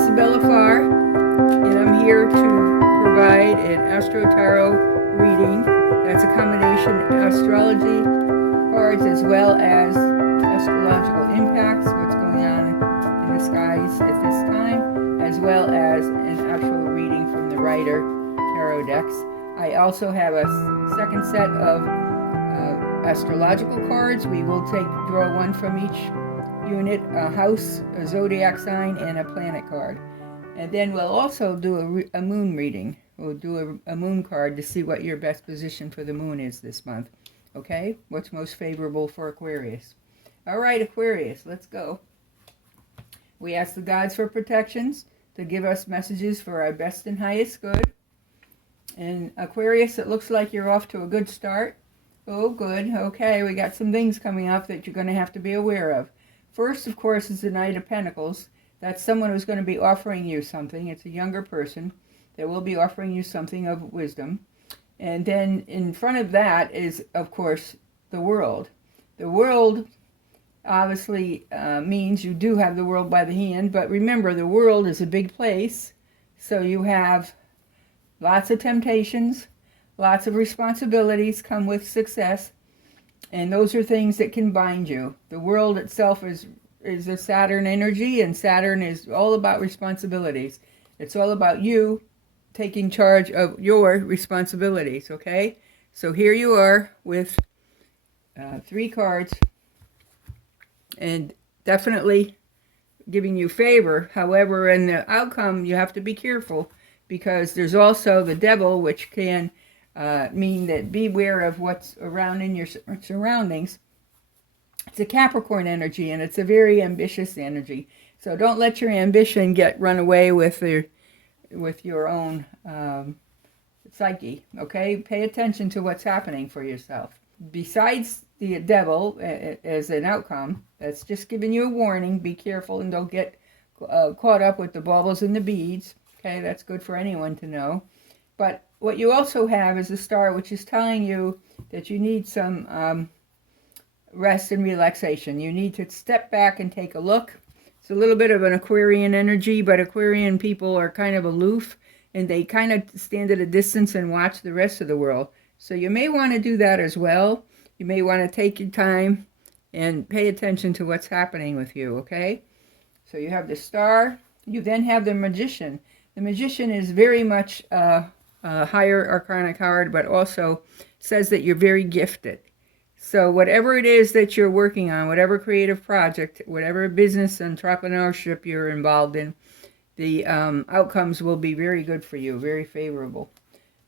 Isabella Farr, and I'm here to provide an AstroTarot reading. That's a combination of astrology cards as well as astrological impacts, what's going on in the skies at this time, as well as an actual reading from the Rider tarot decks. I also have a second set of astrological cards. We will draw one from each unit, a house, a zodiac sign, and a planet card. And then we'll also do a moon reading. We'll do a moon card to see what your best position for the moon is this month. Okay? What's most favorable for Aquarius. All right, Aquarius, let's go. We ask the gods for protections to give us messages for our best and highest good. And Aquarius, it looks like you're off to a good start. Oh, good. Okay, we got some things coming up that you're going to have to be aware of. First, of course, is the Knight of Pentacles. That's someone who's going to be offering you something. It's a younger person that will be offering you something of wisdom. And then in front of that is, of course, the world. The world obviously means you do have the world by the hand, but remember, the world is a big place, so you have lots of temptations, lots of responsibilities come with success, and those are things that can bind you. The world itself is a Saturn energy, and Saturn is all about responsibilities. It's all about you taking charge of your responsibilities, okay? So here you are with 3 cards, and definitely giving you favor. However, in the outcome, you have to be careful, because there's also the devil, which can mean that beware of what's around in your surroundings. It's a Capricorn energy, and it's a very ambitious energy. So don't let your ambition run away with your own psyche, okay? Pay attention to what's happening for yourself. Besides the devil as an outcome, that's just giving you a warning. Be careful and don't get caught up with the baubles and the beads. Okay, that's good for anyone to know. But what you also have is a star, which is telling you that you need some rest and relaxation. You need to step back and take a look. It's a little bit of an Aquarian energy, but Aquarian people are kind of aloof, and they kind of stand at a distance and watch the rest of the world. So you may want to do that as well. You may want to take your time and pay attention to what's happening with you, okay? So you have the star. You then have the magician. The magician is very much a higher arcana card, but also says that you're very gifted. So whatever it is that you're working on, whatever creative project, whatever business entrepreneurship you're involved in, the outcomes will be very good for you, very favorable.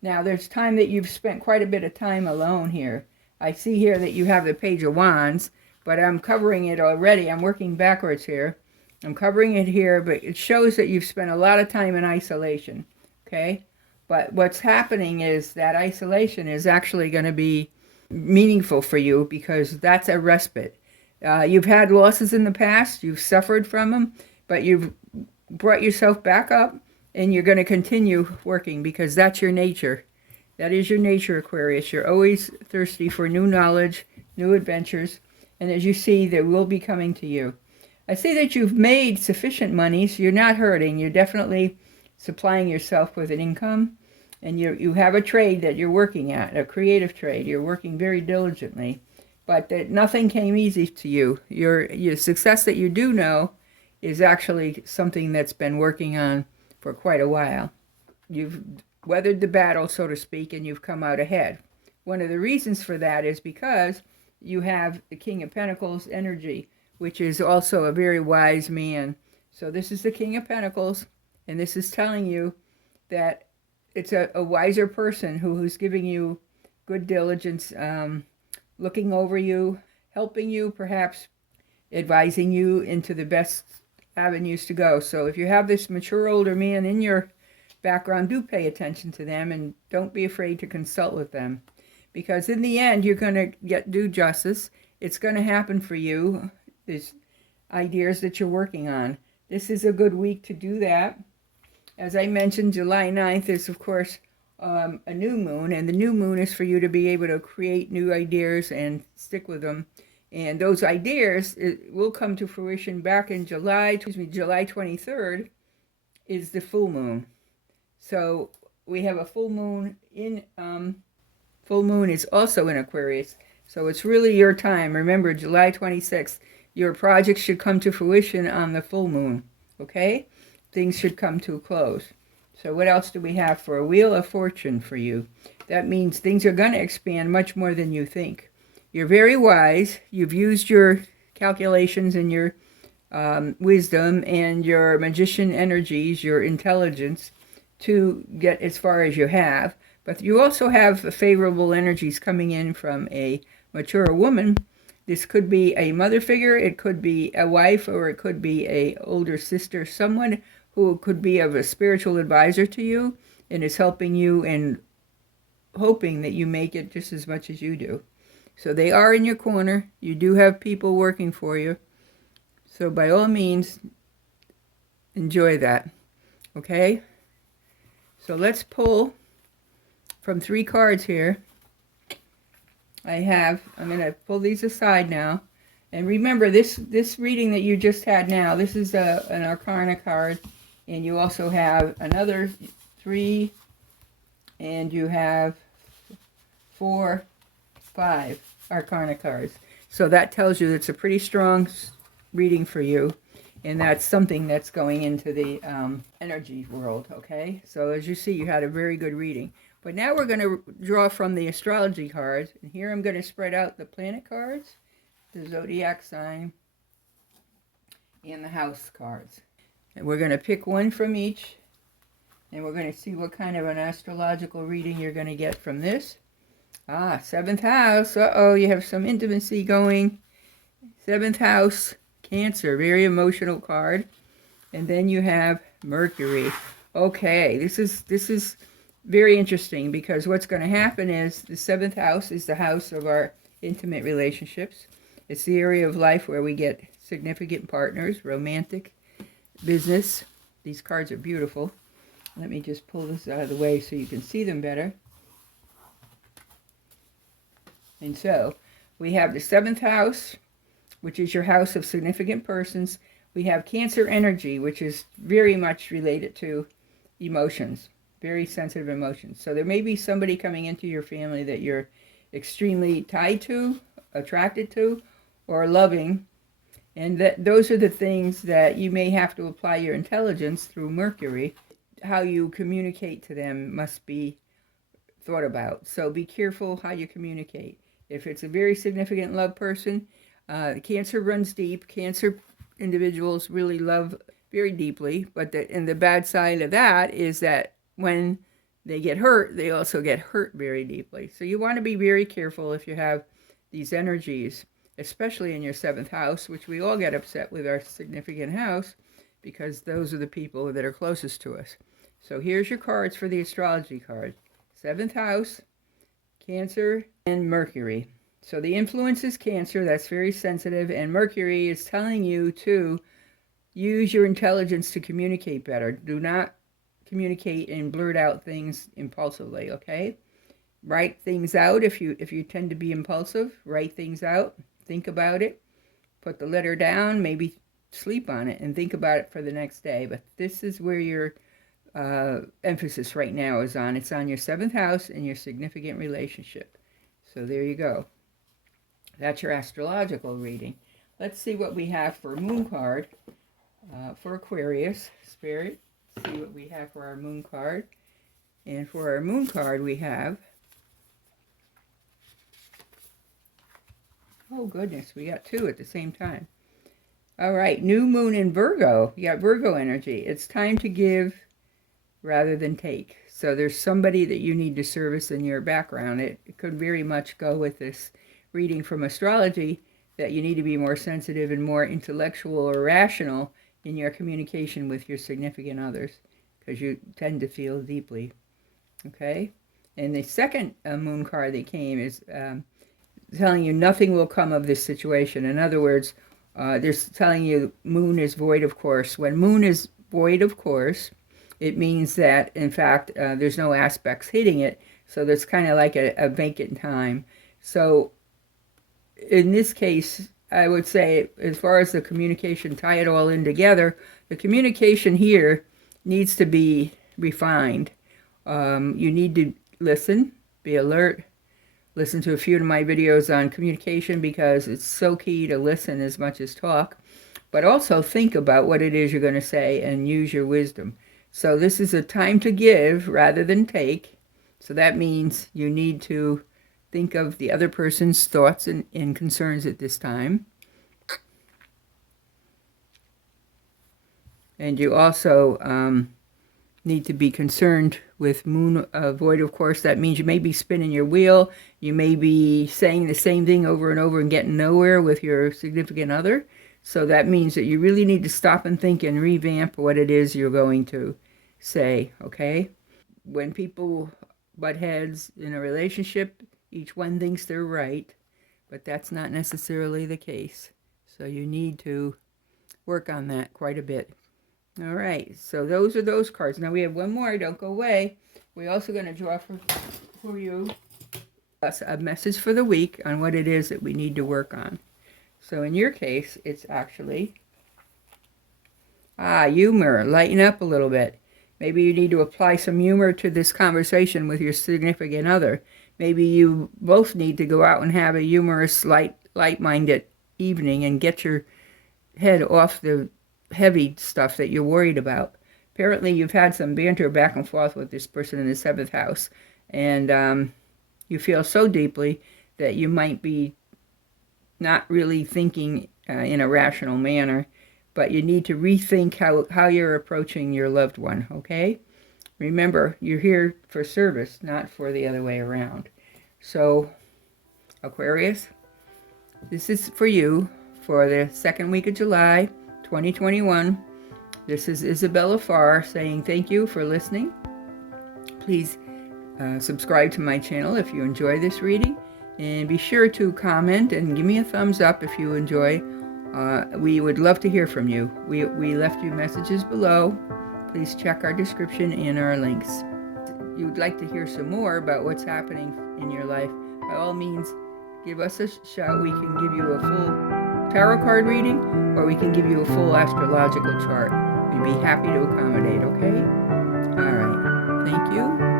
Now, there's time that you've spent quite a bit of time alone here. I see here that you have the Page of Wands, but I'm covering it already. I'm working backwards here. I'm covering it here, but it shows that you've spent a lot of time in isolation, okay? But what's happening is that isolation is actually going to be meaningful for you, because that's a respite. You've had losses in the past, you've suffered from them, but you've brought yourself back up, and you're going to continue working, because that's your nature. That is your nature, Aquarius. You're always thirsty for new knowledge, new adventures, and as you see, they will be coming to you. I see that you've made sufficient money, so you're not hurting. You're definitely supplying yourself with an income, and you have a trade that you're working at, a creative trade. You're working very diligently, but nothing came easy to you. Your success that you do know is actually something that's been working on for quite a while. You've weathered the battle, so to speak, and you've come out ahead. One of the reasons for that is because you have the King of Pentacles energy, which is also a very wise man. So this is the King of Pentacles, and this is telling you that it's a wiser person who's giving you good diligence, looking over you, helping you, perhaps advising you into the best avenues to go. So if you have this mature older man in your background, do pay attention to them, and don't be afraid to consult with them, because in the end you're going to do justice. It's going to happen for you. There's ideas that you're working on. This is a good week to do that. As I mentioned, July 9th is, of course, a new moon, and the new moon is for you to be able to create new ideas and stick with them. And those ideas will come to fruition back in July 23rd, is the full moon. So we have a full moon in, full moon is also in Aquarius. So it's really your time. Remember, July 26th, your project should come to fruition on the full moon, okay? Things should come to a close. So what else do we have for a Wheel of Fortune for you? That means things are going to expand much more than you think. You're very wise. You've used your calculations and your wisdom and your magician energies, your intelligence, to get as far as you have. But you also have favorable energies coming in from a mature woman. This could be a mother figure, it could be a wife, or it could be an older sister, someone who could be of a spiritual advisor to you and is helping you and hoping that you make it just as much as you do. So they are in your corner. You do have people working for you. So by all means, enjoy that. Okay? So let's pull from 3 cards here. I'm going to pull these aside now. And remember, this reading that you just had now, this is an Arcana card. And you also have another 3, and you have 4, 5 Arcana cards. So that tells you it's a pretty strong reading for you. And that's something that's going into the energy world, okay? So as you see, you had a very good reading. But now we're going to draw from the astrology cards. And here I'm going to spread out the planet cards, the zodiac sign, and the house cards. And we're going to pick one from each. And we're going to see what kind of an astrological reading you're going to get from this. 7th house. Uh-oh, you have some intimacy going. 7th house, Cancer, very emotional card. And then you have Mercury. Okay, this is very interesting, because what's going to happen is the 7th house is the house of our intimate relationships. It's the area of life where we get significant partners, romantic, business. These cards are beautiful. Let me just pull this out of the way so you can see them better. And so we have the 7th house, which is your house of significant persons. We have Cancer energy, which is very much related to emotions, very sensitive emotions. So there may be somebody coming into your family that you're extremely tied to, attracted to, or loving. And those are the things that you may have to apply your intelligence through Mercury. How you communicate to them must be thought about. So be careful how you communicate. If it's a very significant love person, Cancer runs deep. Cancer individuals really love very deeply. But the bad side of that is that when they get hurt, they also get hurt very deeply. So you want to be very careful if you have these energies, especially in your 7th house, which we all get upset with our significant house, because those are the people that are closest to us. So here's your cards for the astrology card. 7th house, Cancer, and Mercury. So the influence is Cancer, that's very sensitive, and Mercury is telling you to use your intelligence to communicate better. Do not communicate and blurt out things impulsively, okay? Write things out if you tend to be impulsive. Write things out, think about it, put the letter down, maybe sleep on it and think about it for the next day. But this is where your emphasis right now is on. It's on your 7th house and your significant relationship. So there you go. That's your astrological reading. Let's see what we have for a moon card for Aquarius. Spirit, see what we have for our moon card. And for our moon card we have, oh goodness, we got 2 at the same time. All right, new moon in Virgo. You got Virgo energy. It's time to give rather than take. So there's somebody that you need to service in your background. It could very much go with this reading from astrology, that you need to be more sensitive and more intellectual or rational in your communication with your significant others, because you tend to feel deeply. Okay? And the second moon card that came is telling you nothing will come of this situation. In other words, they're telling you moon is void of course. When moon is void of course, it means that, in fact, there's no aspects hitting it. So there's kind of like a vacant time. So in this case, I would say, as far as the communication, tie it all in together, the communication here needs to be refined. You need to listen, be alert, listen to a few of my videos on communication, because it's so key to listen as much as talk, but also think about what it is you're going to say and use your wisdom. So this is a time to give rather than take. So that means you need to think of the other person's thoughts and concerns at this time. And you also need to be concerned with moon void, of course. That means you may be spinning your wheel. You may be saying the same thing over and over and getting nowhere with your significant other. So that means that you really need to stop and think and revamp what it is you're going to say, okay? When people butt heads in a relationship, each one thinks they're right, but that's not necessarily the case. So you need to work on that quite a bit. All right, so those are those cards. Now we have one more. Don't go away. We're also going to draw for you a message for the week on what it is that we need to work on. So in your case, it's actually humor. Lighten up a little bit. Maybe you need to apply some humor to this conversation with your significant other. Maybe you both need to go out and have a humorous, light-minded evening and get your head off the heavy stuff that you're worried about. Apparently you've had some banter back and forth with this person in the 7th house, and you feel so deeply that you might be not really thinking in a rational manner, but you need to rethink how you're approaching your loved one, okay? Remember, you're here for service, not for the other way around. So, Aquarius, this is for you for the second week of July, 2021. This is Isabella Farr saying thank you for listening. Please subscribe to my channel if you enjoy this reading, and be sure to comment and give me a thumbs up if you enjoy. We would love to hear from you. We left you messages below. Please check our description and our links. If you would like to hear some more about what's happening in your life, by all means, give us a shout. We can give you a full tarot card reading, or we can give you a full astrological chart. We'd be happy to accommodate, okay? All right. Thank you.